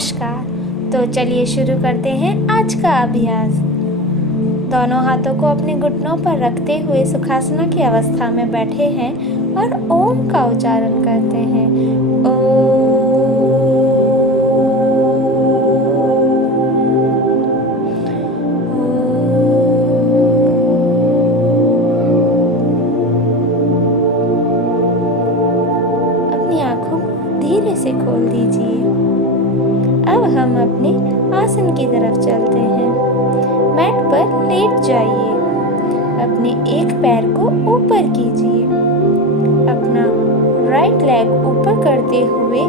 नमस्कार। तो चलिए शुरू करते हैं आज का अभ्यास। दोनों हाथों को अपने घुटनों पर रखते हुए सुखासना की अवस्था में बैठे हैं और ओम का उच्चारण करते हैं। अपनी आंखों को धीरे से खोल दीजिए। अब हम अपने आसन की तरफ चलते हैं। मैट पर लेट जाइए। अपने एक पैर को ऊपर कीजिए। अपना राइट लेग ऊपर करते हुए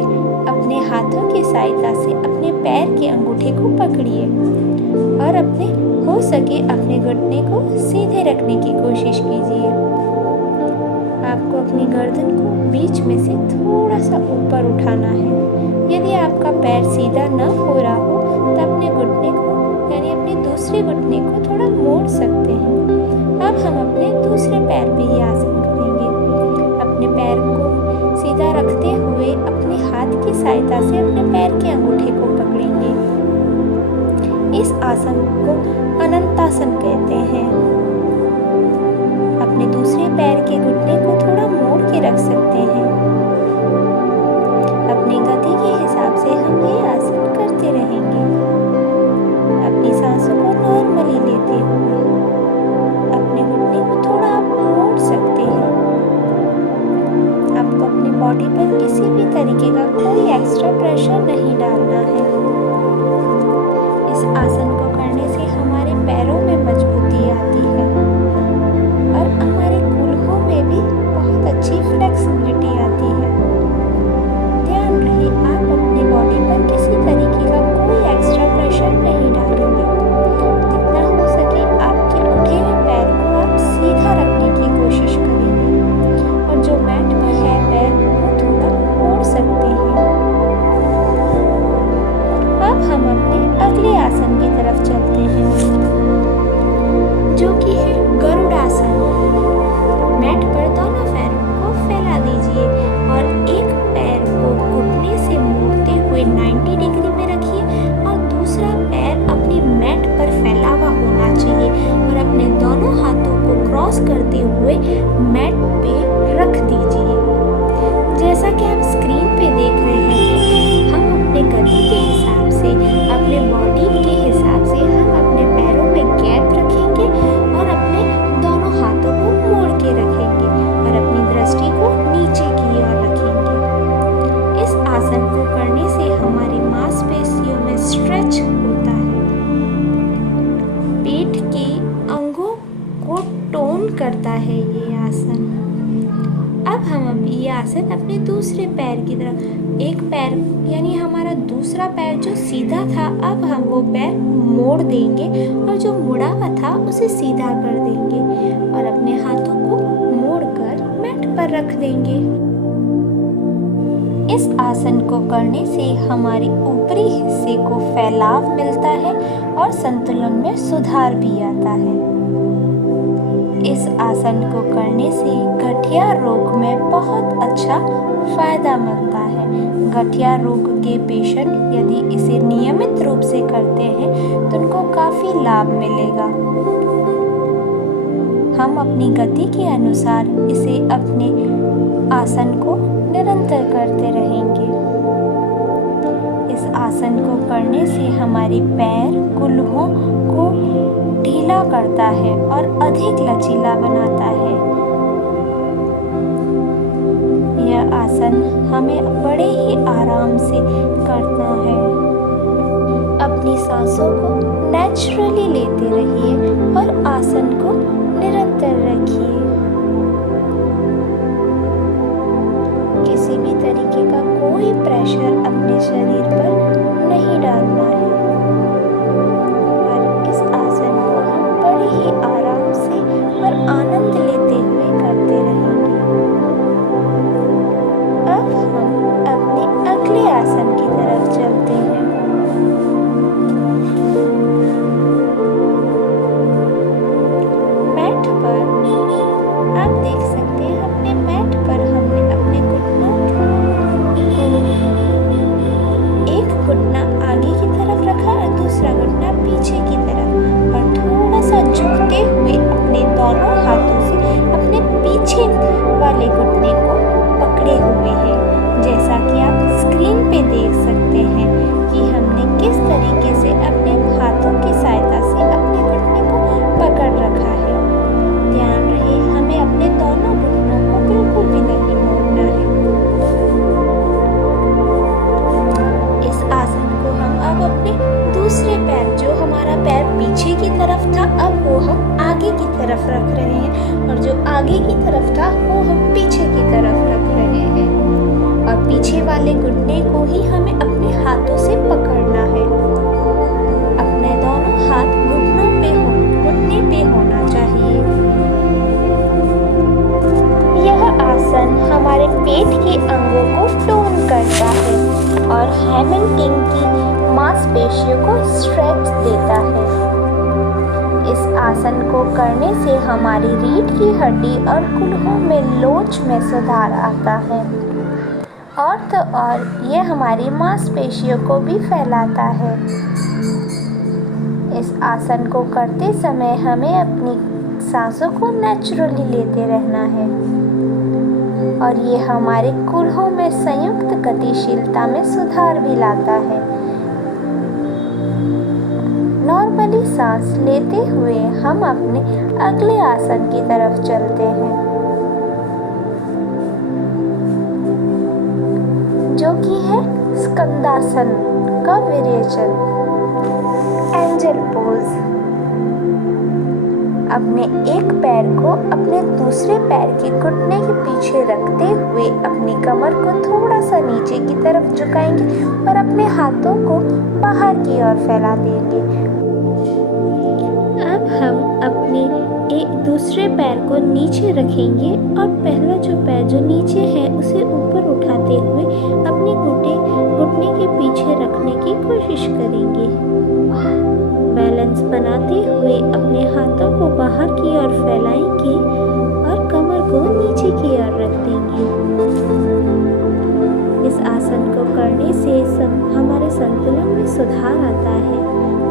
अपने हाथों की सहायता से अपने पैर के अंगूठे को पकड़िए और हो सके अपने घुटने को सीधे रखने की कोशिश कीजिए। आपको अपनी गर्दन को बीच में से थोड़ा सा ऊपर उठाना है। यदि आपका पैर सीधा न हो रहा हो तो अपने घुटने को यानी अपने दूसरे घुटने को थोड़ा मोड़ सकते हैं। अब हम अपने दूसरे पैर पे ही आसन करेंगे। अपने पैर को सीधा रखते हुए अपने हाथ की सहायता से अपने पैर के अंगूठे को पकड़ेंगे। इस आसन को अनंतासन कहते हैं। अपने दूसरे पैर के घुटने को थोड़ा मोड़ के रख सकते हैं। अपनी गति के हिसाब से हम ये आसन करते रहेंगे। अपनी सांसों को नॉर्मली लेते हुए अपने घुटने को थोड़ा आप मोड़ सकते हैं। आपको अपनी बॉडी पर किसी भी तरीके का कोई एक्स्ट्रा प्रेशर नहीं डालना है। इस आसन को करने से हमारे पैरों में मजबूती आती है और हमारे कूल्हों में भी बहुत अच्छी फ्लेक्सिबिलिटी आती है। ध्यान रहे आप अपनी बॉडी पर किसी तरीके का कोई एक्स्ट्रा प्रेशर नहीं डालेंगे। जितना हो सके आपके उठे हुए पैर को आप सीधा रखने की कोशिश करेंगे और जो मैट पर है पैर वो थोड़ा मोड़ सकते हैं। अब हम अपने अगले आसन की तरफ चलते हैं जो कि है गरुड़ासन। मैट पर दोनों पैरों को फैला दीजिए और एक पैर को घुटने से मोड़ते हुए 90 डिग्री में रखिए और दूसरा पैर अपनी मैट पर फैला हुआ होना चाहिए और अपने दोनों हाथों को क्रॉस करते हुए मैट पे रख दीजिए। जैसा कि आप स्क्रीन पे देख रहे हैं, हम अपने गति के हिसाब से अपने बॉडी के हिसाब से हम अपने पैरों में गैप रखेंगे और अपने दोनों हाथों को मोड़ के रखेंगे और अपनी दृष्टि को नीचे की ओर रखेंगे। इस आसन को करने से हमारी मांसपेशियों में स्ट्रेच होता है, पेट के अंगों को टोन करता है ये आसन। अब हम ये आसन अपने दूसरे पैर की तरफ, एक पैर यानी हमारा दूसरा पैर जो सीधा था अब हम वो पैर मोड़ देंगे और जो मुड़ा हुआ था उसे सीधा कर देंगे और अपने हाथों को मोड़कर मैट पर रख देंगे। इस आसन को करने से हमारे ऊपरी हिस्से को फैलाव मिलता है और संतुलन में सुधार भी आता है। इस आसन को करने से गठिया रोग में बहुत अच्छा फायदा मिलता है। गठिया रोग के पेशेंट यदि इसे नियमित रूप से करते हैं तो उनको काफ़ी लाभ मिलेगा। हम अपनी गति के अनुसार इसे अपने आसन को निरंतर करते रहेंगे। इस आसन को करने से हमारे पैर कूल्हों को ढीला करता है और अधिक लचीला बनाता है। यह आसन हमें बड़े ही आराम से करना है। अपनी सांसों को नेचुरली लेते रहिए और आसन को निरंतर रखिए। किसी भी तरीके का कोई प्रेशर अपने शरीर पर नहीं डालना है और इस आसन को हम बड़े ही आराम से और आनंद लेते हुए करते रहेंगे। अब हम अपने अगले आसन की तरफ चलते हैं। मैट पर आप देख सकते हैं अपने मैट पर हमने अपने घुटनों को एक घुटना घुटने को पकड़े हुए हैं। जैसा कि आप स्क्रीन पे देख सकते हैं कि हमने किस तरीके से अपने हाथों की सहायता से अपने घुटने को पकड़ रखा है। ध्यान रहे, हमें अपने दोनों घुटनों को बिल्कुल भी नहीं मोड़ना है। इस आसन को हम अब अपने दूसरे पैर, जो हमारा पैर पीछे की तरफ था, अब वो हम आगे की तरफ रख रहे हैं, और जो आगे की तरफ था वो हम पीछे की तरफ रख रहे हैं। और पीछे वाले घुटने को ही हमें अपने हाथों से पकड़ना है। अपने दोनों हाथ घुटने पे होना चाहिए। यह आसन हमारे पेट के अंगों को टोन करता है और हैमर्टिंग की मांसपेशियों को स्ट्रेच देता है। इस आसन को करने से हमारी रीढ़ की हड्डी और कुल्हों में लोच में सुधार आता है, और तो और ये हमारी मांसपेशियों को भी फैलाता है। इस आसन को करते समय हमें अपनी सांसों को नेचुरली लेते रहना है, और ये हमारे कुल्हों में संयुक्त गतिशीलता में सुधार भी लाता है। नॉर्मली सांस लेते हुए हम अपने अगले आसन की तरफ चलते हैं, जो कि है स्कंदासन का वेरिएशन, एंजल पोज। अपने एक पैर को अपने दूसरे पैर के घुटने के पीछे रखते हुए अपनी कमर को थोड़ा सा नीचे की तरफ झुकाएंगे और अपने हाथों को बाहर की ओर फैला देंगे। अब हम अपने एक दूसरे पैर को नीचे रखेंगे और पहला जो पैर जो नीचे है उसे ऊपर उठाते हुए अपने घुटने के पीछे रखने की कोशिश करेंगे। बैलेंस बनाते हुए अपने हाथों को बाहर की ओर फैलाएंगे और कमर को नीचे की ओर रख देंगे। इस आसन को करने से हमारे संतुलन में सुधार आता है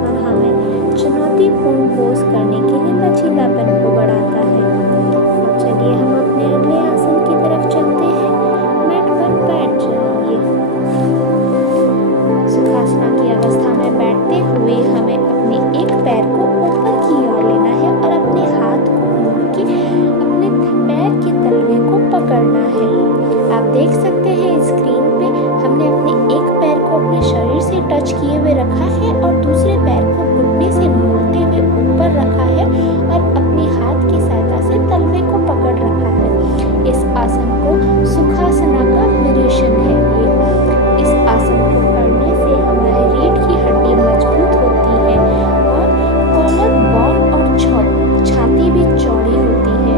और हमें चुनौतीपूर्ण पोज करने के लिए लचीलापन को बढ़ाता है। अब चलिए हम अपने अगले आसन की तरफ चलते हैं। मैट पर बैठ जाइए। सुखासना की अवस्था में बैठते हुए हमें अपने एक पैर को ऊपर की ओर लेना है और अपने हाथ को मोड़ के अपने पैर के तलवे को पकड़ना है। आप देख सकते हैं स्क्रीन पे हमने अपने एक पैर को अपने शरीर से टच किए हुए रखा है और दूसरे पैर को घुटने से मोड़ते हुए ऊपर रखा है और अपने हाथ की सहायता से तलवे को पकड़ रखा है। इस आसन को सुखासना का वेरिएशन है। इस आसन को करने से हमारी रीढ़ की हड्डी मजबूत होती है और कॉलर बोन और छाती भी चौड़ी होती है।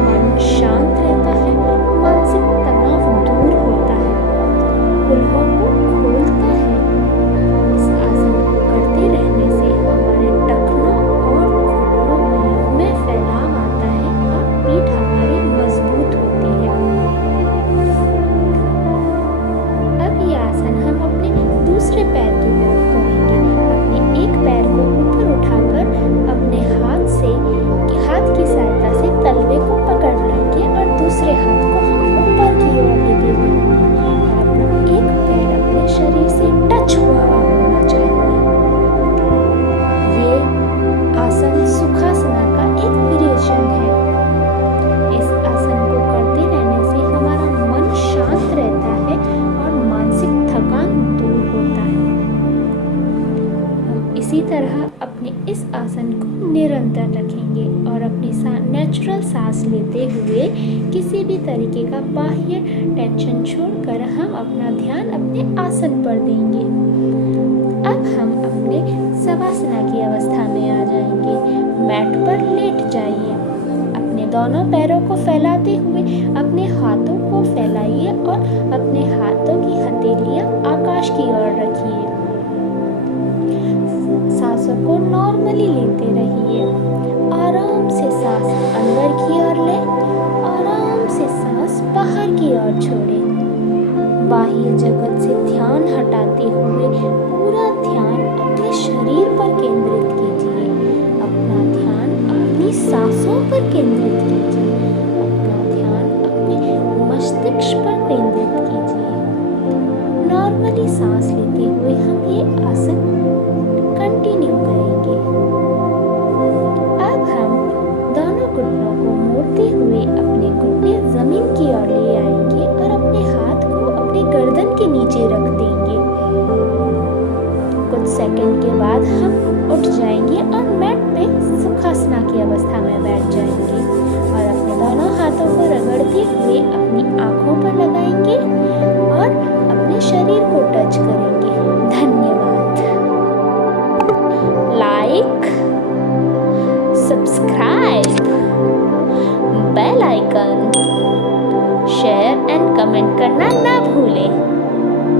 मन शांत रहता है, मानसिक तनाव दूर होता है, कुल्हों को खोलता है। इस आसन को करते रहने से हमारे टखनों और घुटनों में फैलाव आता है और पीठ हमारी मजबूत होती है। अब ये आसन हम अपने दूसरे पैर की तरफ करेंगे। अपने एक पैर को ऊपर उठाकर अपने हाथ की सहायता से तलवे को पकड़ लेंगे और दूसरे हाथ को हम ऊपर की ओर लेके जाएंगे और अपना एक पैर अपने शरीर से टच हुआ होना चाहिए। ये आसन सुखासना का एक वेरिएशन है। इस आसन को करते रहने से हमारा मन शांत रहता है और मानसिक थकान दूर होता है। हम इसी तरह अपने इस आसन को निरंतर रखेंगे और अपनी नेचुरल सांस लेते हुए किसी भी तरीके का बाह्य टेंशन छोड़कर हम अपना ध्यान अपने आसन पर देंगे। अब हम अपने शवासना की अवस्था में आ जाएंगे। मैट पर लेट जाइए। अपने दोनों पैरों को फैलाते हुए अपने हाथों को फैलाइए और अपने हाथों की हथेलियां आकाश की ओर रखिए। सांसों को नॉर्मली लेते रहिए। आराम से सांस अंदर की ओर लें, आराम से सांस बाहर की ओर छोड़ें। बाह्य जगत से ध्यान हटाते हुए पूरा ध्यान अपने शरीर पर केंद्रित कीजिए। अपना ध्यान अपनी सांसों पर केंद्रित कीजिए। अपना ध्यान अपने के नीचे रख देंगे। कुछ सेकंड के बाद हम उठ जाएंगे और मैट पे सुखासना की अवस्था में बैठ जाएंगे और अपने दोनों हाथों को रगड़ते हुए अपनी आंखों पर लगाएंगे और अपने शरीर को टच करेंगे। धन्यवाद। Like, subscribe, bell icon, share and comment करना ना भूलें।